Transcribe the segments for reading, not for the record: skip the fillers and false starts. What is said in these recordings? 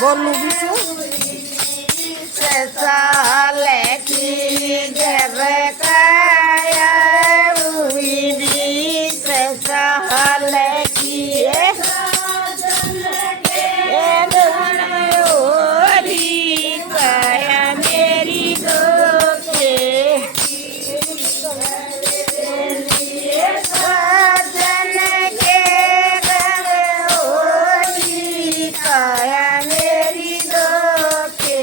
बोलू भी साल की जब काया हुई भी साल की काया मेरी दो के साजन के होली काया मेरी दो के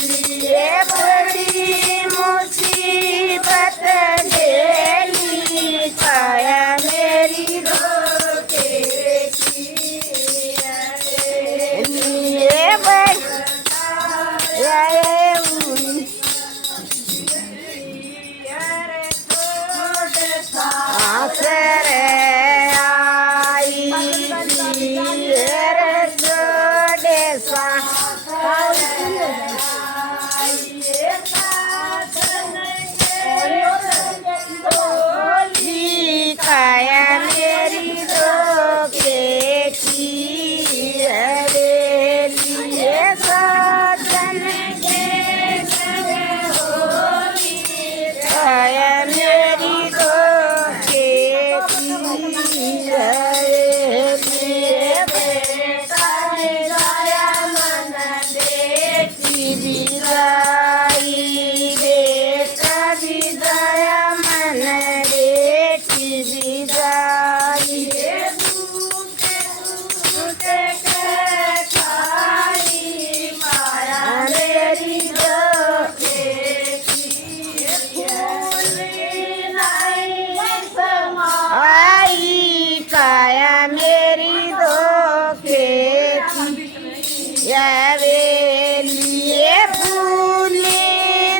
लिए बड़ी मुसीबत झेली काया मेरी दो के लिए बड़ी आसरे आई रे जोड़े सा काया मेरी दो के लिए साजन के काया मेरी दो के लिए बेटा गाया मन बेटी विदाई बेटा विदाया मन बेटी विदाई मेरी दो आई काया मेरी दो के लिए भूली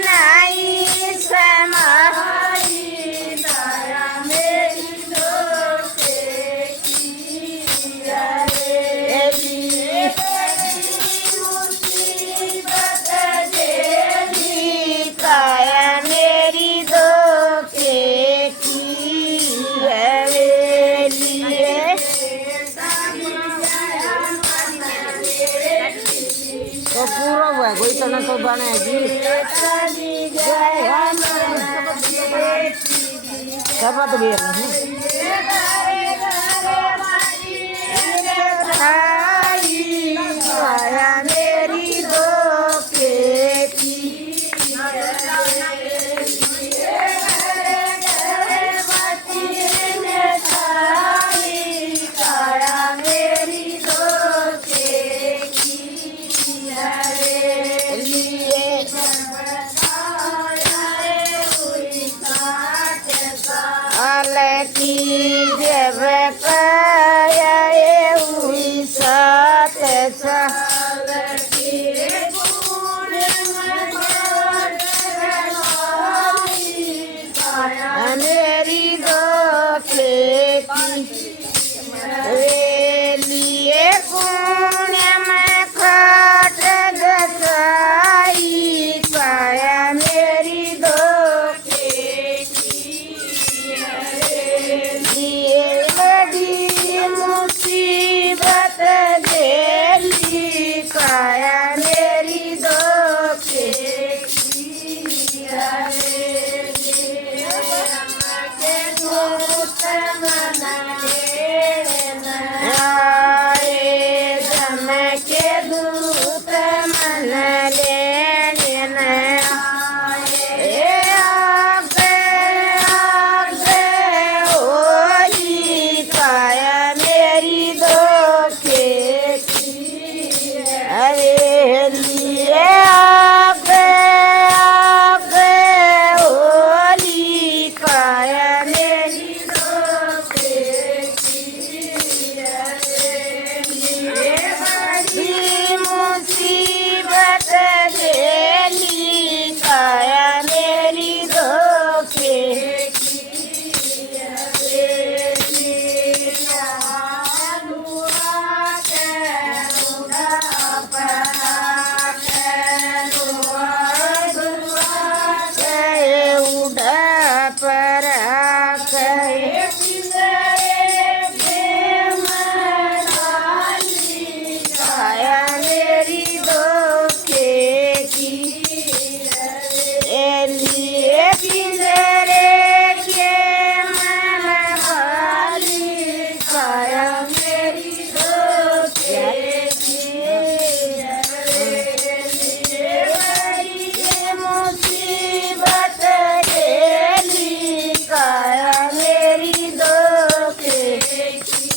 नहीं समाई काया मेरी दो के लिए मुसीबत झेली काया मेरी दो के लिए तो पूरा हुआ कोई तो ना तो बनाएगी। शपथ भी नहीं काया मेरी धोखे की काया मेरी धोखे की लिए अलकी जब काया हुई साथ सा मेरी धोखे की वे लिए पुण्य में खाट गसाई काया मेरी धोखे की लिए बड़ी मुसीबत झेली काया मेरी धोखे आए जम के दूत मन लेने न आए आगे होली काया मेरी धोखे की अरे लिए आगे होली काया मेरी मुसीबत झेली काया मेरी धोखे उड़ा पर कहे काया मेरी धोखे की लिए पिंजरे के मन वाली काया मेरी धोखे की मुसीबत झेली काया मेरी धोखे की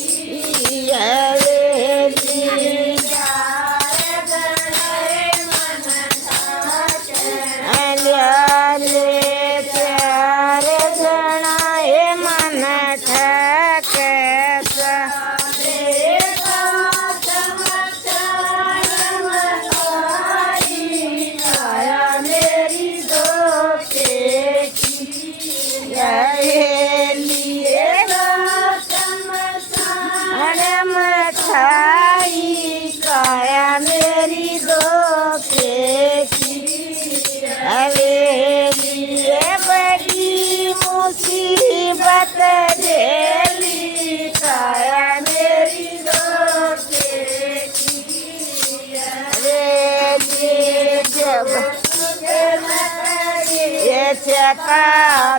प्यारे जनाए मन ठक काया मेरी धोखे की लिए मठाई काया मेरी धोखे की लिए बड़ी मुसीबत झेली काया मेरी धोखे की जब ये चका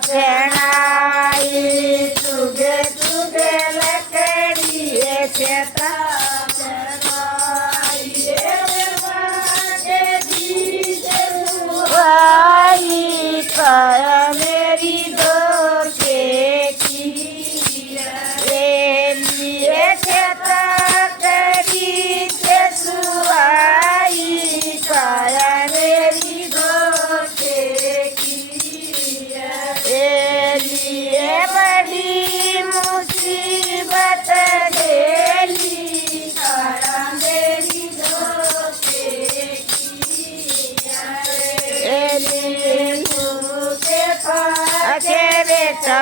फेणाई तुगे तुगे लकड़ी ये चका काया मेरी धोखे की लिए चता करी सुहाई काया मेरी धोखे की लिए बड़ी मुसीबत झेली काया मेरी धोखे की पाके बेटा